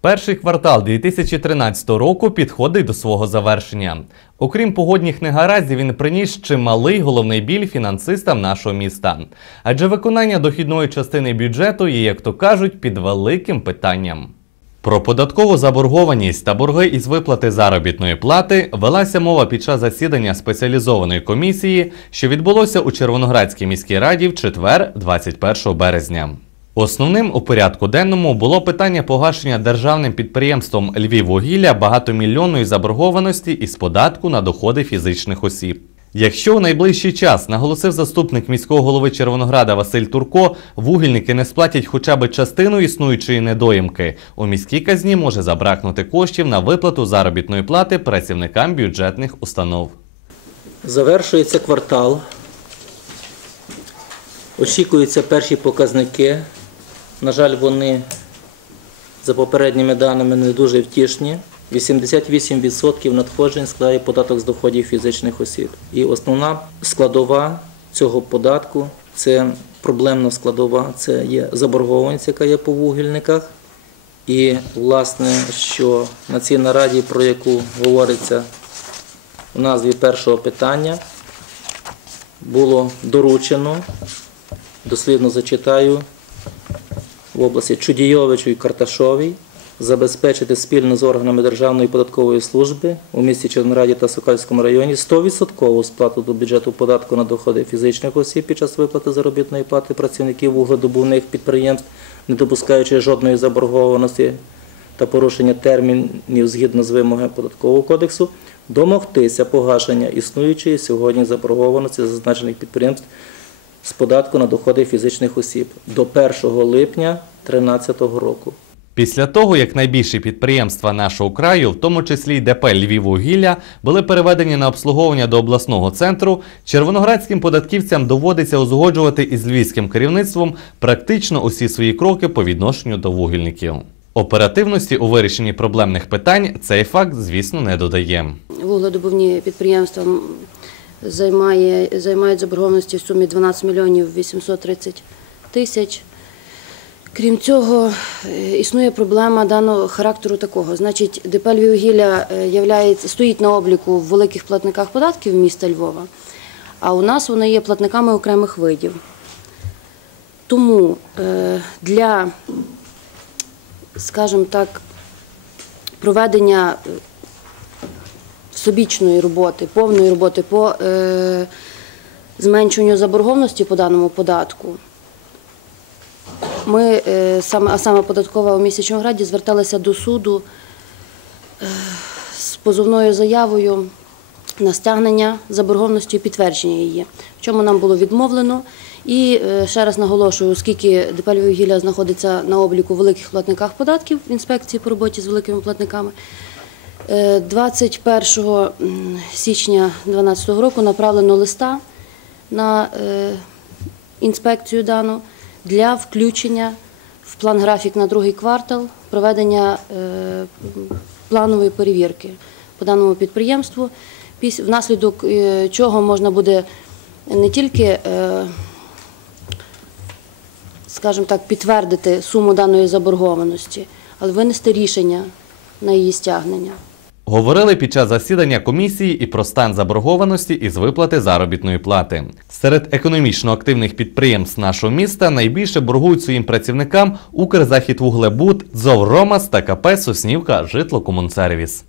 Перший квартал 2013 року підходить до свого завершення. Окрім погодних негараздів, він приніс чималий головний біль фінансистам нашого міста. Адже виконання дохідної частини бюджету є, як то кажуть, під великим питанням. Про податкову заборгованість та борги із виплати заробітної плати велася мова під час засідання спеціалізованої комісії, що відбулося у Червоноградській міській раді в четвер, 21 березня. Основним у порядку денному було питання погашення державним підприємством Львіввугілля багатомільйонної заборгованості із податку на доходи фізичних осіб. Якщо у найближчий час, наголосив заступник міського голови Червонограда Василь Турко, вугільники не сплатять хоча б частину існуючої недоїмки, у міській казні може забракнути коштів на виплату заробітної плати працівникам бюджетних установ. Завершується квартал. Очікуються перші показники. На жаль, вони за попередніми даними не дуже втішні. 88% надходжень складає податок з доходів фізичних осіб. І основна складова цього податку це проблемна складова, це є заборгованість, яка є по вугільниках. І, власне, що на цій нараді, про яку говориться в назві першого питання, було доручено, дослідно зачитаю, в області Чудійовичу і Карташовій забезпечити спільно з органами Державної податкової служби у місті Чорнораді та Сокальському районі 100% сплату до бюджету податку на доходи фізичних осіб під час виплати заробітної плати працівників вугледобувних підприємств, не допускаючи жодної заборгованості та порушення термінів згідно з вимогами податкового кодексу, домогтися погашення існуючої сьогодні заборгованості зазначених підприємств з податку на доходи фізичних осіб до 1 липня 2013 року. Після того, як найбільші підприємства нашого краю, в тому числі й ДП Львіввугілля, були переведені на обслуговування до обласного центру, червоноградським податківцям доводиться узгоджувати із львівським керівництвом практично усі свої кроки по відношенню до вугільників. Оперативності у вирішенні проблемних питань цей факт, звісно, не додає. Вугледобувні підприємства займає, займають заборгованості в сумі 12 мільйонів 830 тисяч. Крім цього, е, існує проблема даного характеру такого. Значить, ДП «Львіввугілля» е, стоїть на обліку в великих платниках податків міста Львова, а у нас вони є платниками окремих видів. Тому е, для, скажімо так, проведення всебічної роботи, повної роботи по зменшенню заборгованості по даному податку. Ми, е, саме, а саме податкова у місті Чорнограді, зверталися до суду е, з позовною заявою на стягнення заборгованості і підтвердження її, в чому нам було відмовлено. І е, ще раз наголошую, оскільки ДП «Львіввугілля» знаходиться на обліку великих платниках податків в інспекції по роботі з великими платниками, Е, 21 м, січня 2012 року направлено листа на інспекцію дану для включення в план графік на другий квартал проведення е, планової перевірки по даному підприємству, внаслідок е, чого можна буде не тільки е, скажімо так, підтвердити суму даної заборгованості, але винести рішення на її стягнення. Говорили під час засідання комісії і про стан заборгованості із виплати заробітної плати. Серед економічно активних підприємств нашого міста найбільше боргують своїм працівникам Укрзахідвуглебуд, Зовромас та КП Соснівка Житлокомунсервіс.